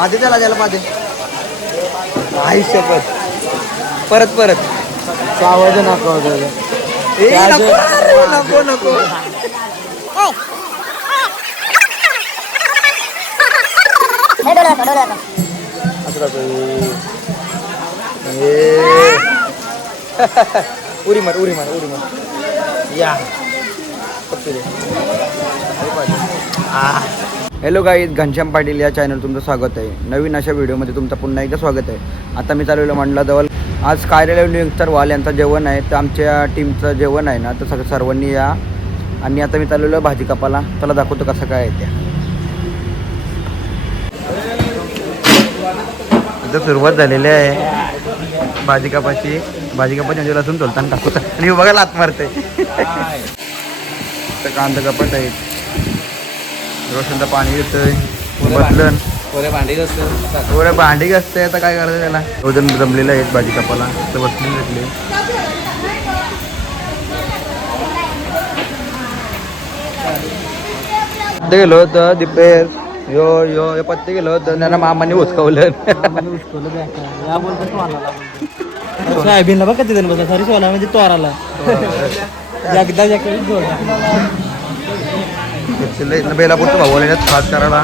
आधी त्याला द्यायला पाहिजे. आई शपथ. परत परत आवाज नको नको नको. उरी मार उरी मार उरी मार. या हॅलो गाईज, घनश्याम पाटील या चॅनल तुमचं स्वागत आहे. नवीन अशा व्हिडिओमध्ये तुमचं पुन्हा एकदा स्वागत आहे. आता मी चालवलं मंडलाजवळ. आज कार्यालय नियुक्तर वाल यांचं जेवण आहे, तर आमच्या टीमचं जेवण आहे ना, तर सर्वांनी या. आणि आता मी चालवलं भाजी कापाला. त्याला दाखवतो कसं काय आहे त्या. इथं सुरुवात झालेली आहे भाजी कापाची. भाजी कापाची म्हणजे लसूण तोलताना टाकतो आणि बघा लात मारते. तर कांदा कापत आहेत. रोशनचं पाणी येतंय बदलन. थोडे भांडी घासते. आता काय करायचं त्याला. वजन जमलेलं आहेत भाजी कापाला. तर बसले घेतले. पत्ते गेलो होतं दिपेर. यो यो यो पत्ते गेलो होतं. त्यांना मामाने उचकवलं. सोयाबीनला बघ किती जण बसला. सॉरी सोला म्हणजे तोराला एकदा बेलापूरचं भाऊ आलेलं खास करायला.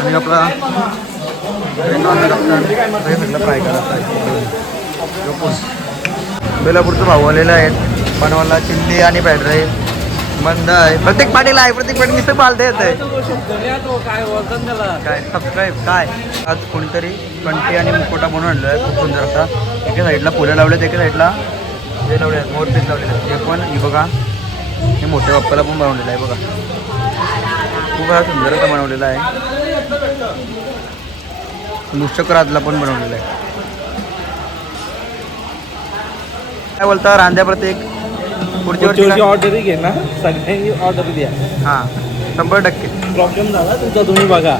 आणि आपला फ्राय करायचा. बेलापूरचं भाऊ आलेलं आहेत बनवायला. चिल्ली आणि फ्राईड राईस मंद आहे. प्रत्येक पाटीला आहे. प्रत्येक पाटी नुसतं पालते येत आहे. काय सबस्क्राईब काय. आज कोणीतरी कंटी आणि मुकोटा बनवून आणलं आहे. खूप सुंदर असा. एका साईडला फुलं लावलेत, एका साईडला हे लावले आहेत, मोरपीस लावलेले आहेत. हे पण ही बघा, हे मोठ्या बाप्पाला पण बनवलेलं आहे बघा. खूप हा सुंदर असं बनवलेला आहे. नुसकरातला पण बनवलेला आहे. काय बोलता रांध्या प्रत्येक पुढच्या वर्षी ऑर्डर घे ना. सगळ्यांनी ऑर्डर द्या. हां 100% प्रॉब्लेम झाला तुमचा. तुम्ही बघा.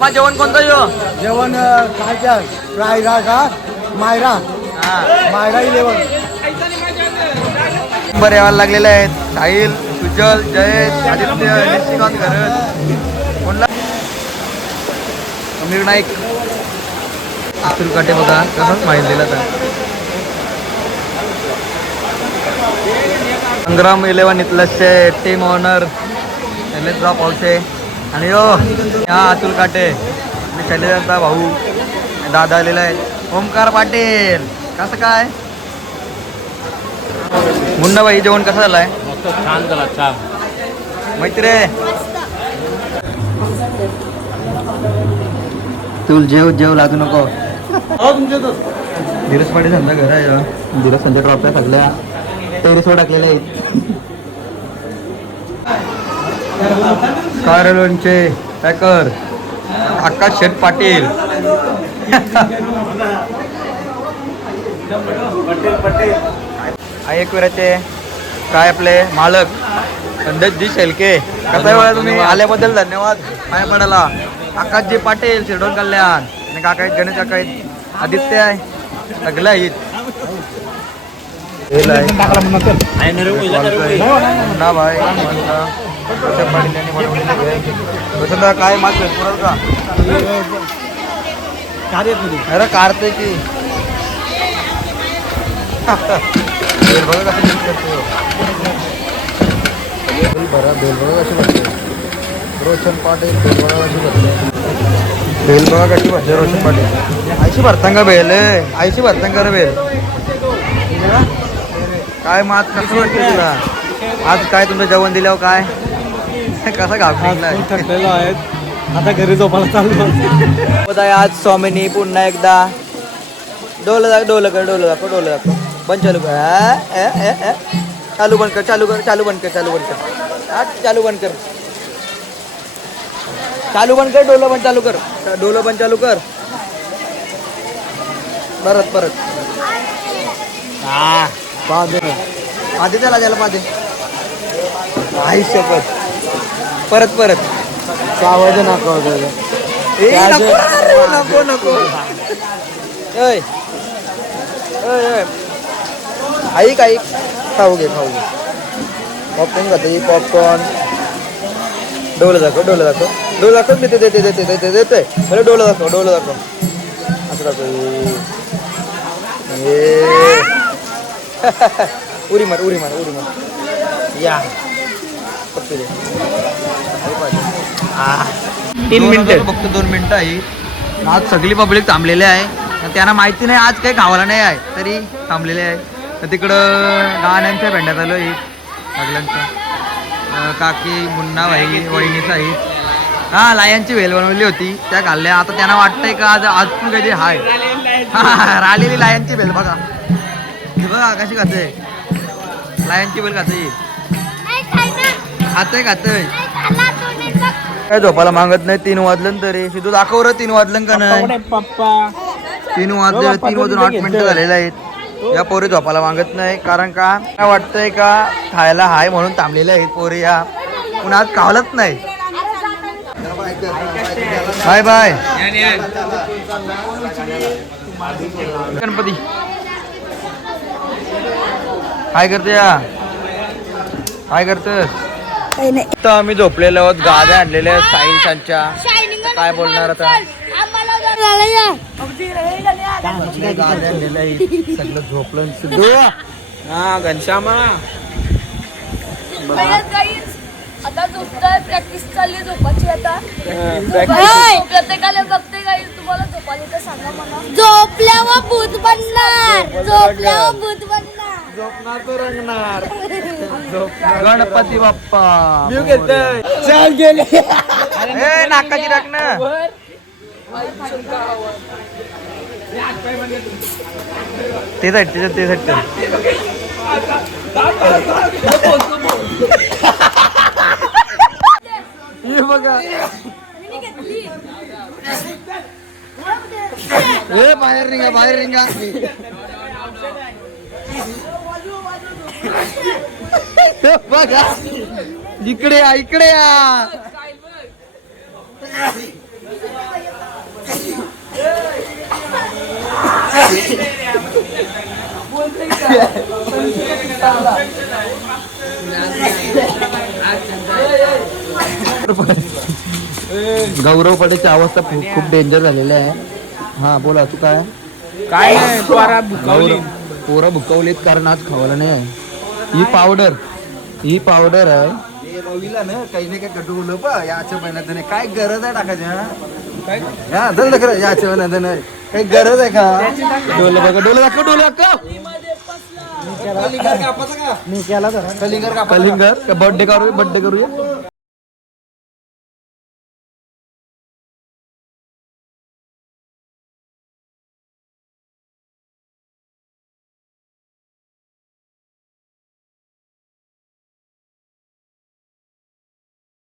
मग जेवण कोणतं यो जेवण काय फ्राय का मायरा. मायरा 11 नंबर यायला लागलेले आहेत. साहिल, सुजल, जयेश, आदित्य, निशिकांत घरत, कोणला अमीर नाईक. अतुल काटे बघा कसंच माहिती दिलं तर. संग्राम 11 इथलंचे टीम ओनर शैलेशराव पावसे. आणि यो या अतुल काटे आणि शैलेशचा भाऊ दादा आलेला आहे. ओमकार पाटील. कसं काय मुन्नाबाई जेवण कसं झालं आहे. छान झाला. छान मैत्री. तू जेव लागू नको. धीरज पाटील समजा घर आहे. धीरज संजय ट्रॉफ्या सगळ्या टेरेसवर टाकलेल्या आहेत. कार्यालयांचे पॅकर आकाश शेठ पाटील. एक वेळाचे काय आपले मालक संदेशजी शेलके. कसा वेळा तुम्ही आल्याबद्दल धन्यवाद. पाय पडायला आकाशजी पाटील शिरडोन कल्याण. आणि काका आहेत गणेश काका आहेत, आदित्य आहे, सगळं आहेत. मुन्ना भाई काय माल भेटणार का. अरे काढते की बेल बघा कसं करतो. बेल बघा कशी बसते. रोशन पाटील बेल बघा कशी बसते. बेल बघा कशी बसते रोशन पाटील. आयशी भरतांग बेल. आयशी भरतांग कर बेल. काय मात कसं वाटतं तुला. आज काय तुमचं जेवण दिल्यावर काय कसं थकलेलो आहेत. आता घरी झोपायला चाललो. आज स्वामीनी पुन्हा एकदा डोलं दाखव. बंद चालू कर. चालू बंद कर. चालू बंद कर. चालू बंद कर. डोलं बंद चालू कर. परत आधी त्याला द्यायला पाहिजे. आई शपथ. परत आवाज नको नको. ऐक खाऊ घे. पॉपकॉर्न खाते पॉपकॉर्न. डोलं दाखव डोलं दाखव देते बरं डोलं दाखव असं दाखव उरी मार या फक्त 3 मिनिटं फक्त 2 मिनिटं आहे. आज सगळी पब्लिक थांबलेली आहे. तर त्यांना माहिती नाही आज काही खावाला नाही आहे तरी थांबलेले आहे. तर तिकडं गाण्यांच्या भेंड्यात आलो आहे सगळ्यांचं. काकी मुन्ना वहिनीचा आहे. हा लायांची वेल बनवली होती त्या खाल्ल्या. आता त्यांना वाटतंय का आज पण काहीतरी हाय. राहिलेली लायांची वेल बघा कशी खाते. लायांची वेल खाते काय झोपायला मागत नाही. 3 वाजलं तरी सिद्धू दाखव रे 3 वाजलं का नाही. 3 वाजले 3 वाजून 8 मिनिटं झालेले आहेत. या पोरी झोपायला मागत नाही कारण का काय वाटतंय का खायला हाय म्हणून थांबलेले आहेत पोरी. या पण आज खावलंच नाही. बाय बाय गणपती काय करते या काय करतोस. तर आम्ही झोपलेलो आहोत. गाद्या आणलेल्या आहेत साहिलच्या. काय बोलणार आता सगळं झोपलं सिद्धू. हा घनश्यामा आता झोपताय प्रॅक्टिस चालली झोपाची. आता प्रत्येकाला बघते काही तुम्हाला झोपाली तर सांगा मला. झोपल्यावर भूत बनणार झोपणार तो रंगणार. गणपती बाप्पा चल गेले. नाकाची रंगण ते साठी हे बघा हे बाहेर निघा बघा इकडे या गौरव पटेची अवस्था खूप डेंजर झालेली आहे. हा बोला तू काय काय पोरं भुकवलीत कारण आज खावायला नाही आहे. ही पावडर आहे. रवीला ना काही नाही काय कटवलं पा याच्या महिन्यात काय गरज आहे टाकायची. हा दल खरं याच्या महिन्यात नाही काही गरज आहे का. डोलं बघा डोलं दाखव कलिंगर बर्थडे करूया.